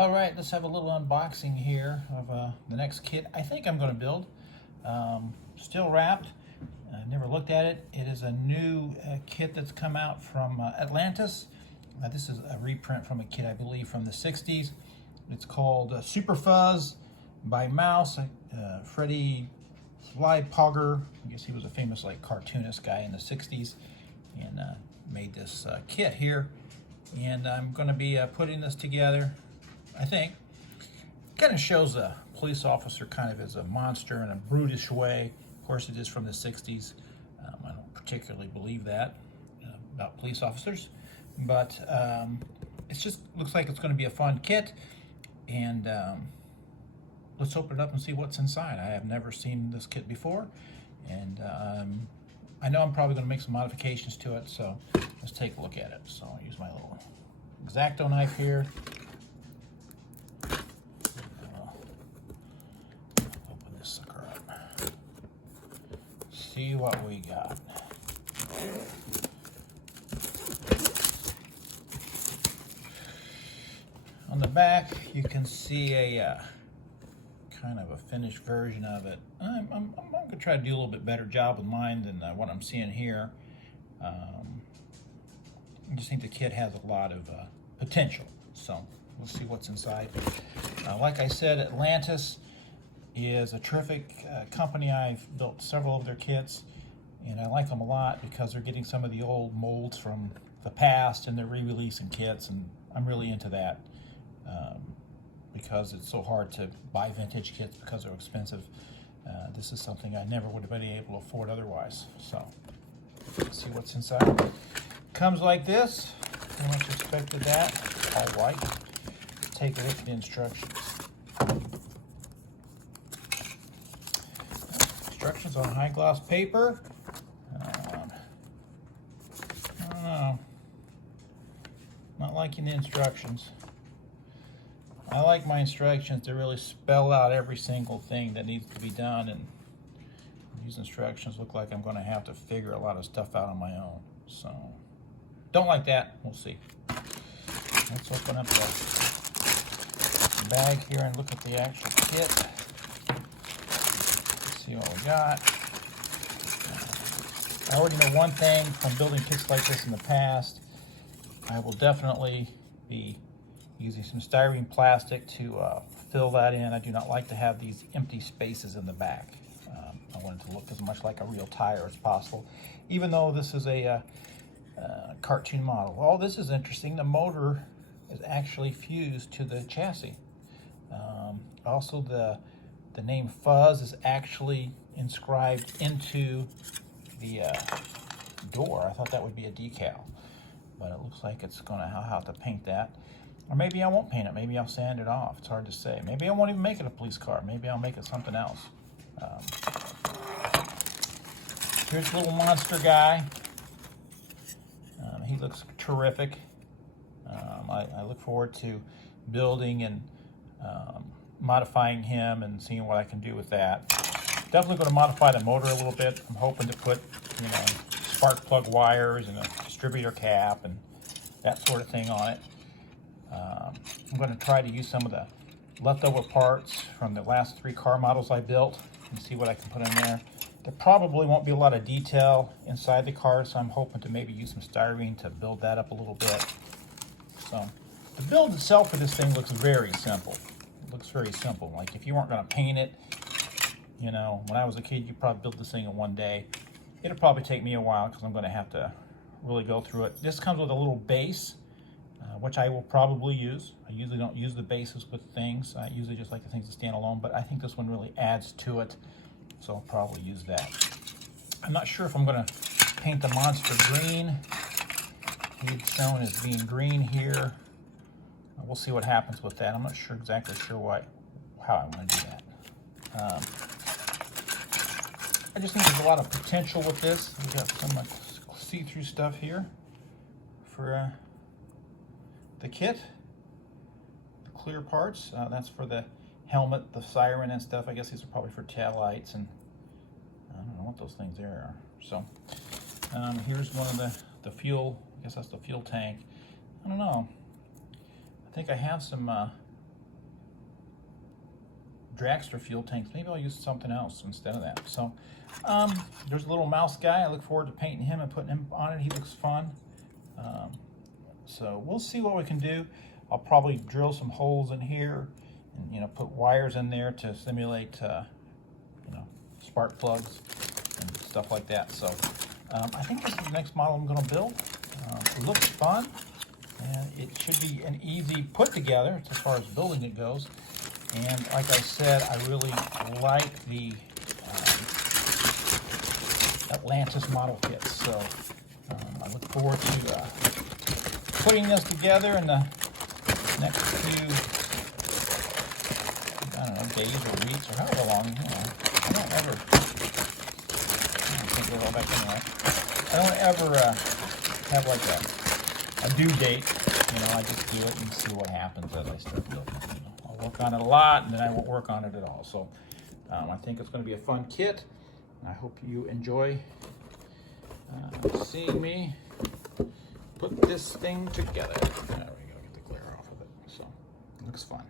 All right, let's have a little unboxing here of the next kit I think I'm going to build. Still wrapped. I never looked at it. It is a new kit that's come out from Atlantis. This is a reprint from a kit, I believe, from the 60s. It's called Super Fuzz by Mouse. Freddie Flypogger, I guess he was a famous cartoonist guy in the 60s, and made this kit here. And I'm going to be putting this together. I think kind of shows a police officer kind of as a monster in a brutish way. Of course, it is from the 60s. I don't particularly believe that about police officers, but it just looks like it's going to be a fun kit. And let's open it up and see what's inside. I have never seen this kit before, and I know I'm probably going to make some modifications to it, so let's take a look at it. So I'll use my little X-Acto knife here. Open this sucker up. See what we got. On the back, you can see a kind of a finished version of it. I'm going to try to do a little bit better job with mine than what I'm seeing here. I just think the kit has a lot of potential, so we'll see what's inside. Like I said, Atlantis is a terrific company. I've built several of their kits, and I like them a lot because they're getting some of the old molds from the past and they're re-releasing kits, and I'm really into that. Because it's so hard to buy vintage kits because they're expensive. This is something I never would have been able to afford otherwise. So let's see what's inside. Comes like this. Pretty much expected that. All white. Take a look at the instructions. Instructions on high gloss paper. I don't know. Not liking the instructions. I like my instructions to really spell out every single thing that needs to be done, and these instructions look like I'm going to have to figure a lot of stuff out on my own. So, don't like that. We'll see. Let's open up the bag here and look at the actual kit. Let's see what we got. I already know one thing from building kits like this in the past. I will definitely be using some styrene plastic to fill that in. I do not like to have these empty spaces in the back. I want it to look as much like a real tire as possible, even though this is a cartoon model. Oh, this is interesting. The motor is actually fused to the chassis. Also, the name Fuzz is actually inscribed into the door. I thought that would be a decal, but it looks like it's going to have to paint that. Or maybe I won't paint it. Maybe I'll sand it off. It's hard to say. Maybe I won't even make it a police car. Maybe I'll make it something else. Here's the little monster guy. He looks terrific. I look forward to building and modifying him and seeing what I can do with that. Definitely going to modify the motor a little bit. I'm hoping to put, spark plug wires and a distributor cap and that sort of thing on it. I'm going to try to use some of the leftover parts from the last 3 car models I built and see what I can put in there. There probably won't be a lot of detail inside the car, so I'm hoping to maybe use some styrene to build that up a little bit. So the build itself for this thing looks very simple. It looks very simple. Like if you weren't going to paint it, when I was a kid, you'd probably build this thing in one day. It'll probably take me a while because I'm going to have to really go through it. This comes with a little base, which I will probably use. I usually don't use the bases with things. I usually just like the things to stand alone, but I think this one really adds to it, so I'll probably use that. I'm not sure if I'm going to paint the monster green. He's shown as being green here. We'll see what happens with that. I'm not exactly sure how I want to do that. I just think there's a lot of potential with this. We've got some see-through stuff here for the kit, the clear parts. That's for the helmet, the siren and stuff. I guess these are probably for tail lights, and I don't know what those things there are. So here's one of the fuel. I guess that's the fuel tank. I don't know. I think I have some dragster fuel tanks. Maybe I'll use something else instead of that. So there's a little mouse guy. I look forward to painting him and putting him on it. He looks fun. So we'll see what we can do. I'll probably drill some holes in here and, you know, put wires in there to simulate, you know, spark plugs and stuff like that. So I think this is the next model I'm going to build. It looks fun, and it should be an easy put together as far as building it goes. And like I said, I really like the Atlantis model kits. So I look forward to putting this together in the next few, I don't know, days or weeks or however long. You know, I don't ever have like a due date. You know, I just do it and see what happens as I start building it. You know, I'll work on it a lot, and then I won't work on it at all. So I think it's going to be a fun kit. And I hope you enjoy seeing me put this thing together. There we go, get the glare off of it. So it looks fun.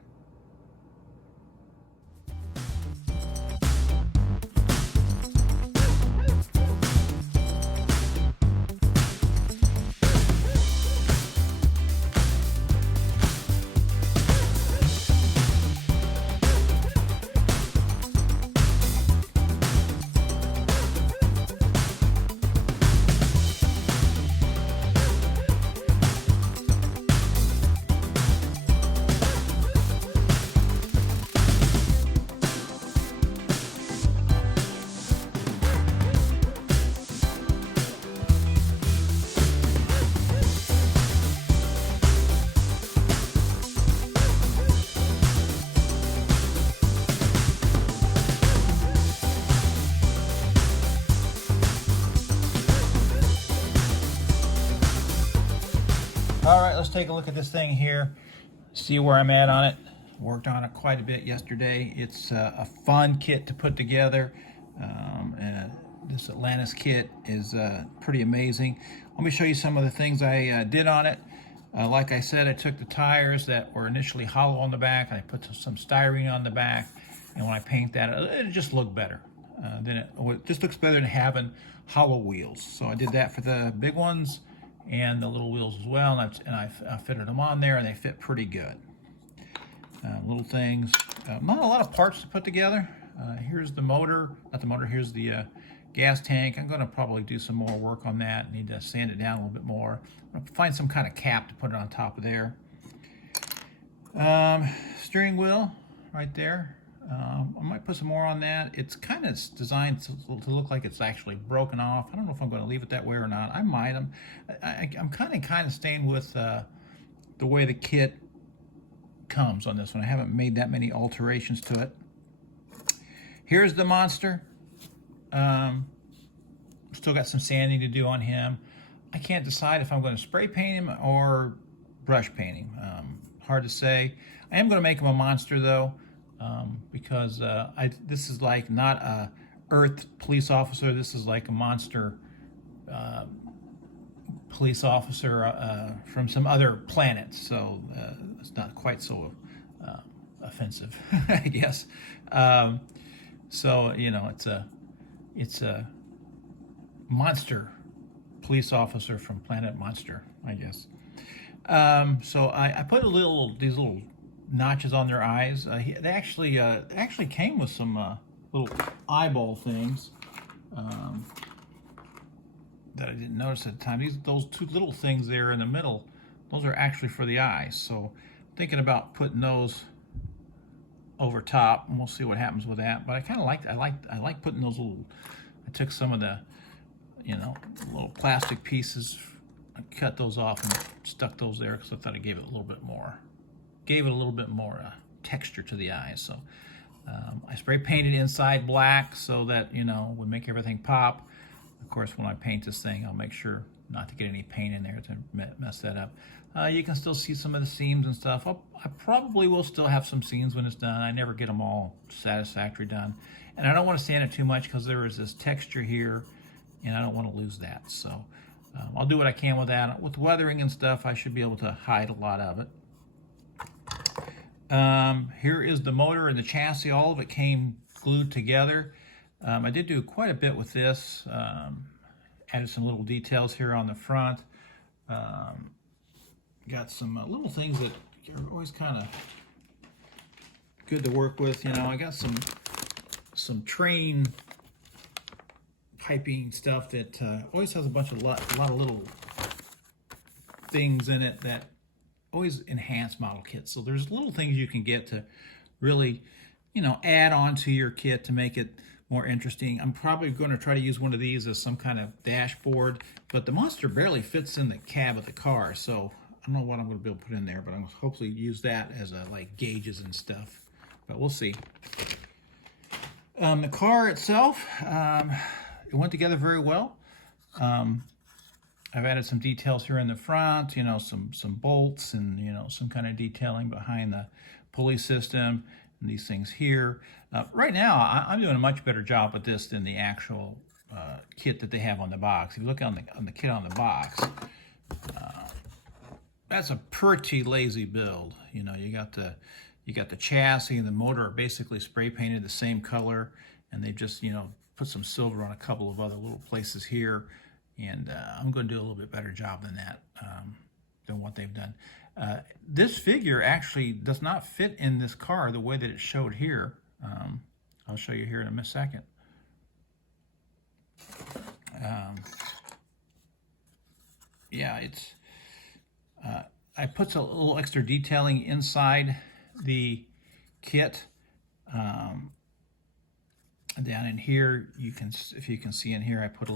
All right, let's take a look at this thing here, see where I'm at on it. Worked on it quite a bit yesterday. It's a fun kit to put together. This Atlantis kit is pretty amazing. Let me show you some of the things I did on it. Like I said, I took the tires that were initially hollow on the back, and I put some styrene on the back, and when I paint that, it just looked better. It just looks better than having hollow wheels. So I did that for the big ones and the little wheels as well, and I fitted them on there, and they fit pretty good. Little things, not a lot of parts to put together. Here's the motor, not the motor, here's the gas tank. I'm going to probably do some more work on that. Need to sand it down a little bit more. I'm going to find some kind of cap to put it on top of there. Steering wheel right there. I might put some more on that. It's kind of designed to look like it's actually broken off. I don't know if I'm going to leave it that way or not. I might. I'm kind of staying with the way the kit comes on this one. I haven't made that many alterations to it. Here's the monster. Still got some sanding to do on him. I can't decide if I'm going to spray paint him or brush paint him. Hard to say. I am going to make him a monster though. Because this is like not a Earth police officer. This is like a monster police officer from some other planet. So it's not quite so offensive, I guess. So you know, it's a monster police officer from Planet Monster, I guess. So I put these little notches on their eyes. They actually came with some little eyeball things that I didn't notice at the time. Those two little things there in the middle, those are actually for the eyes. So thinking about putting those over top, and we'll see what happens with that. But I like putting those little. I took some of the, you know, little plastic pieces, I cut those off and stuck those there because I thought it gave it a little bit more. Texture to the eyes. So I spray painted inside black so that, you know, would make everything pop. Of course, when I paint this thing, I'll make sure not to get any paint in there to mess that up. You can still see some of the seams and stuff. I probably will still have some seams when it's done. I never get them all satisfactory done. And I don't want to sand it too much because there is this texture here, and I don't want to lose that. So I'll do what I can with that. With weathering and stuff, I should be able to hide a lot of it. Here is the motor and the chassis. All of it came glued together. I did do quite a bit with this. Added some little details here on the front. Got some little things that are always kind of good to work with. You know, I got some train piping stuff that always has a lot of little things in it that always enhance model kits. So there's little things you can get to really, you know, add on to your kit to make it more interesting. I'm probably going to try to use one of these as some kind of dashboard, but the monster barely fits in the cab of the car, so I don't know what I'm going to be able to put in there, but I'm going to hopefully use that as like gauges and stuff, but we'll see. The car itself, it went together very well. I've added some details here in the front, you know, some bolts and, you know, some kind of detailing behind the pulley system and these things here. Right now, I'm doing a much better job with this than the actual kit that they have on the box. If you look on the kit on the box, that's a pretty lazy build. You know, you got the chassis and the motor are basically spray painted the same color, and they've just, you know, put some silver on a couple of other little places here. And I'm going to do a little bit better job than that, than what they've done. This figure actually does not fit in this car the way that it showed here. I'll show you here in a second. Yeah, it's. I put a little extra detailing inside the kit. Down in here, if you can see in here, I put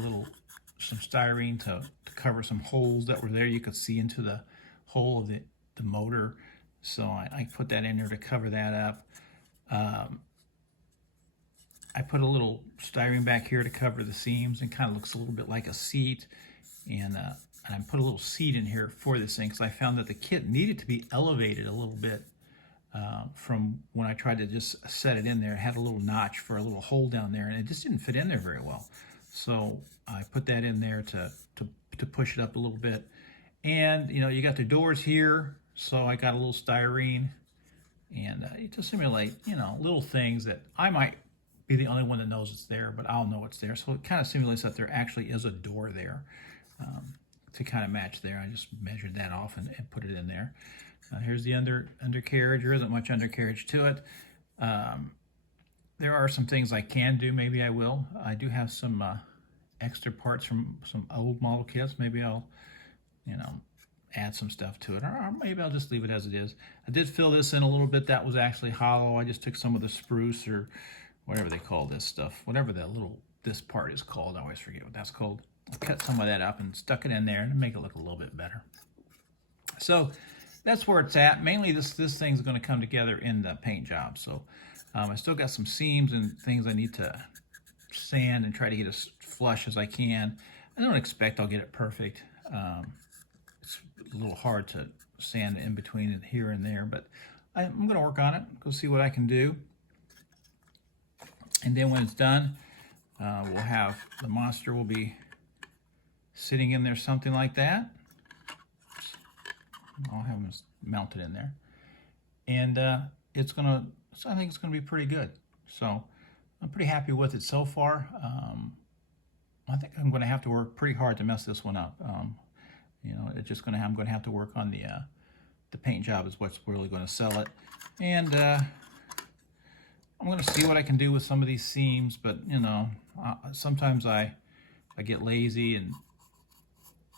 some styrene to cover some holes that were there. You could see into the hole of the motor, so I put that in there to cover that up. I put a little styrene back here to cover the seams, and kind of looks a little bit like a seat. And I put a little seat in here for this thing because I found that the kit needed to be elevated a little bit from when I tried to just set it in there. It had a little notch for a little hole down there, and it just didn't fit in there very well. So I put that in there to push it up a little bit. And, you know, you got the doors here, so I got a little styrene. And to simulate, you know, little things that I might be the only one that knows it's there, but I'll know it's there. So it kind of simulates that there actually is a door there to kind of match there. I just measured that off and put it in there. Here's the undercarriage. There isn't much undercarriage to it. There are some things I can do. Maybe I will. I do have some extra parts from some old model kits. Maybe I'll, you know, add some stuff to it, or maybe I'll just leave it as it is. I did fill this in a little bit. That was actually hollow. I just took some of the spruce or whatever they call this stuff, whatever this part is called. I always forget what that's called. I cut some of that up and stuck it in there to make it look a little bit better. So that's where it's at. Mainly this thing's going to come together in the paint job. So I still got some seams and things I need to sand and try to get as flush as I can. I don't expect I'll get it perfect. It's a little hard to sand in between it here and there, but I'm going to work on it, go see what I can do. And then when it's done, we'll have the monster will be sitting in there something like that. I'll have them mounted in there. And I think it's gonna be pretty good. So I'm pretty happy with it so far. I think I'm gonna have to work pretty hard to mess this one up. You know, I'm gonna have to work on the paint job is what's really gonna sell it. And I'm gonna see what I can do with some of these seams, but you know, sometimes I get lazy and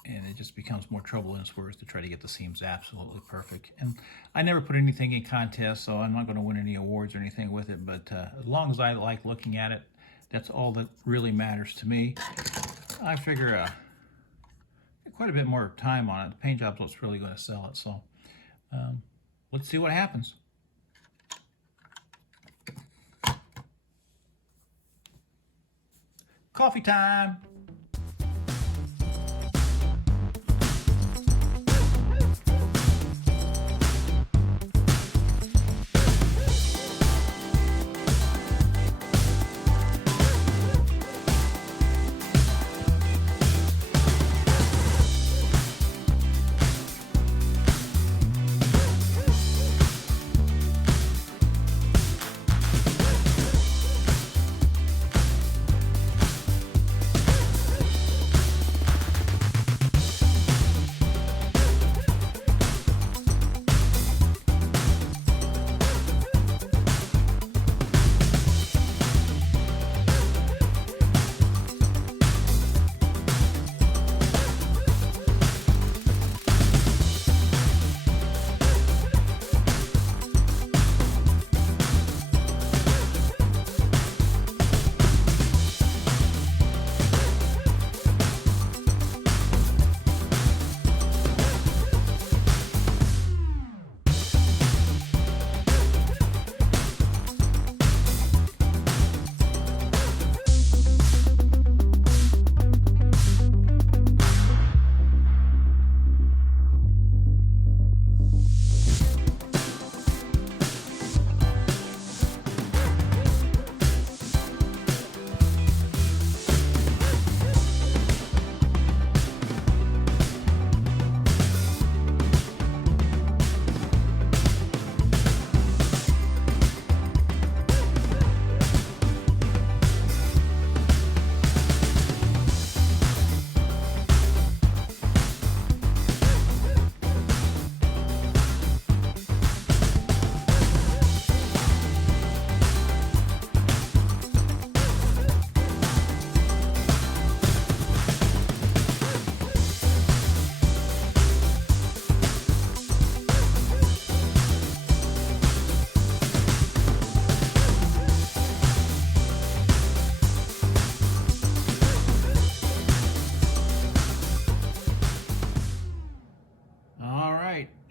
it just becomes more trouble than it's worth to try to get the seams absolutely perfect. And I never put anything in contests, so I'm not going to win any awards or anything with it, but as long as I like looking at it, that's all that really matters to me. I figure quite a bit more time on it. The paint job's what's really going to sell it, so let's see what happens. Coffee time!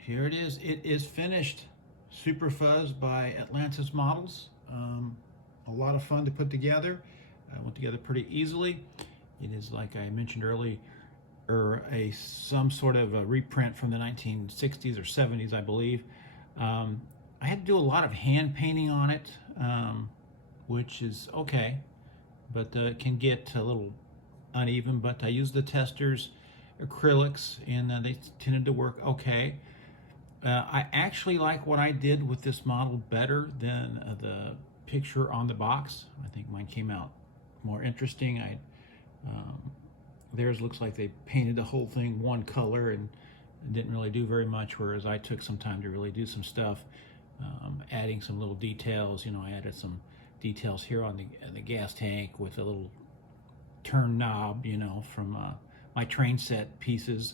here it is. It is finished. Super Fuzz by Atlantis Models. A lot of fun to put together. Went together pretty easily. It is, like I mentioned earlier, some sort of a reprint from the 1960s or 70s, I believe. I had to do a lot of hand painting on it, which is okay, but it can get a little uneven. But I used the testers acrylics, and they tended to work okay. I actually like what I did with this model better than the picture on the box. I think mine came out more interesting. Theirs looks like they painted the whole thing one color and didn't really do very much, whereas I took some time to really do some stuff, adding some little details. You know, I added some details here on the gas tank with a little turn knob, you know, from my train set pieces,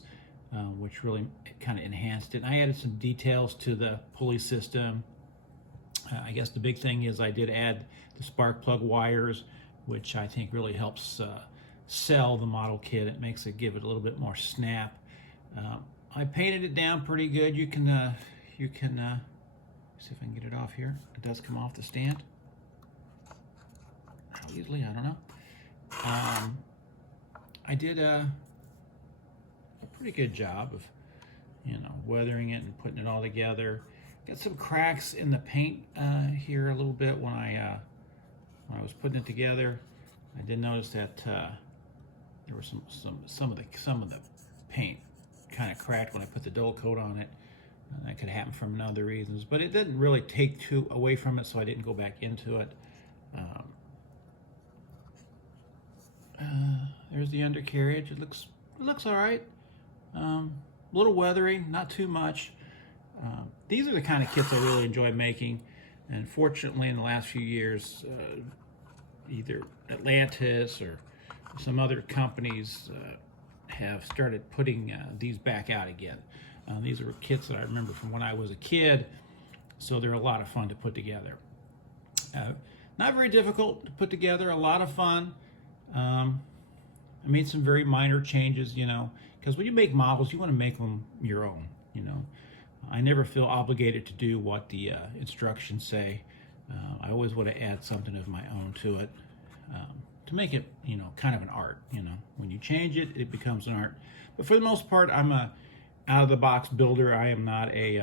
which really kind of enhanced it. And I added some details to the pulley system. I guess the big thing is I did add the spark plug wires, which I think really helps sell the model kit. It makes it give it a little bit more snap. I painted it down pretty good. You can see if I can get it off here. It does come off the stand. How easily, I don't know. I did a pretty good job of, you know, weathering it and putting it all together. Got some cracks in the paint here a little bit when I was putting it together. I did notice that there were some of the paint kind of cracked when I put the dull coat on it. That could happen from other reasons, but it didn't really take too away from it, so I didn't go back into it. There's the undercarriage. It looks all right. A little weathering, not too much. These are the kind of kits I really enjoy making, and fortunately in the last few years, either Atlantis or some other companies have started putting these back out again. These are kits that I remember from when I was a kid, so they're a lot of fun to put together. Not very difficult to put together, a lot of fun. I made some very minor changes, you know, because when you make models, you want to make them your own, you know. I never feel obligated to do what the instructions say. I always want to add something of my own to it to make it, you know, kind of an art, you know. When you change it, it becomes an art. But for the most part, I'm a out-of-the-box builder. I am not a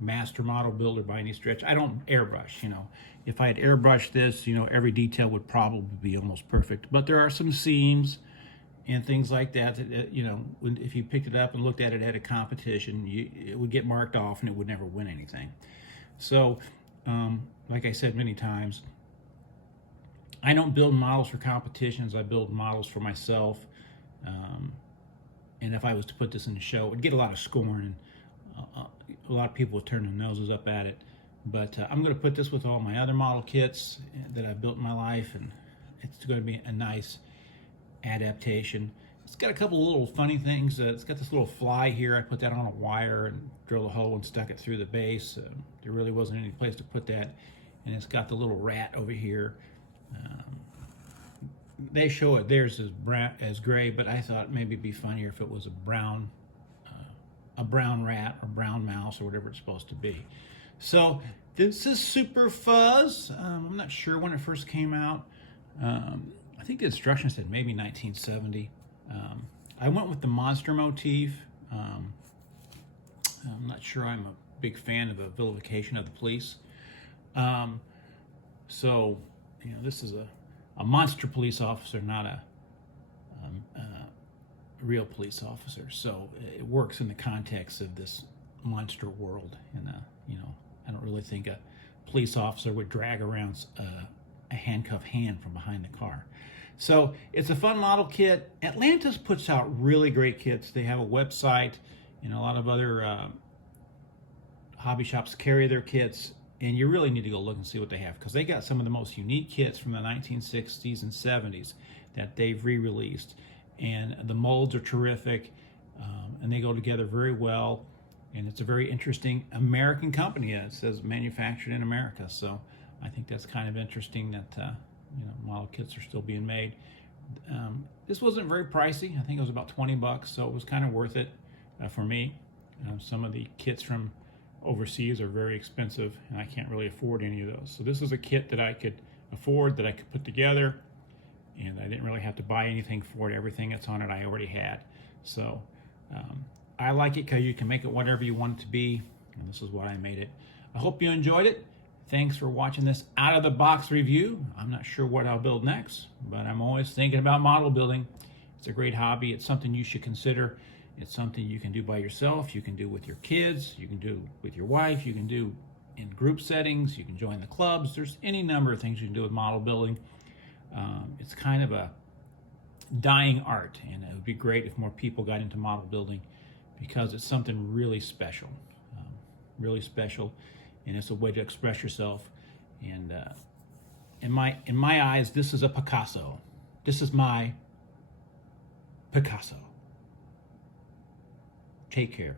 master model builder by any stretch. I don't airbrush, you know. If I had airbrushed this, you know, every detail would probably be almost perfect. But there are some seams and things like that, you know, if you picked it up and looked at it at a competition, it would get marked off and it would never win anything. So, like I said many times, I don't build models for competitions. I build models for myself. And if I was to put this in the show, it would get a lot of scorn, and a lot of people would turn their noses up at it. But I'm going to put this with all my other model kits that I've built in my life, and it's going to be a nice adaptation. It's got a couple of little funny things. It's got this little fly here. I put that on a wire and drilled a hole and stuck it through the base. There really wasn't any place to put that. And it's got the little rat over here. They show it theirs as gray, but I thought maybe it'd be funnier if it was a brown rat or brown mouse or whatever it's supposed to be. So this is Super Fuzz. I'm not sure when it first came out. I think the instructions said maybe 1970. I went with the monster motif. I'm not sure I'm a big fan of the vilification of the police. So, you know, this is a monster police officer, not a real police officer. So it works in the context of this monster world. And, you know, I don't really think a police officer would drag around a handcuffed hand from behind the car. So it's a fun model kit. Atlantis puts out really great kits. They have a website, and a lot of other hobby shops carry their kits, and you really need to go look and see what they have, because they got some of the most unique kits from the 1960s and 70s that they've re-released. And the molds are terrific, and they go together very well. And it's a very interesting American company. It says manufactured in America. So I think that's kind of interesting that you know, model kits are still being made. This wasn't very pricey. I think it was about $20, so it was kind of worth it for me. Some of the kits from overseas are very expensive, and I can't really afford any of those. So this is a kit that I could afford, that I could put together, and I didn't really have to buy anything for it. Everything that's on it I already had. So I like it because you can make it whatever you want it to be, and this is what I made it. I hope you enjoyed it. Thanks for watching this out of the box review. I'm not sure what I'll build next, but I'm always thinking about model building. It's a great hobby. It's something you should consider. It's something you can do by yourself. You can do with your kids. You can do with your wife. You can do in group settings. You can join the clubs. There's any number of things you can do with model building. It's kind of a dying art, and it would be great if more people got into model building, because it's something really special, and it's a way to express yourself. And in my eyes, this is a Picasso. This is my Picasso. Take care.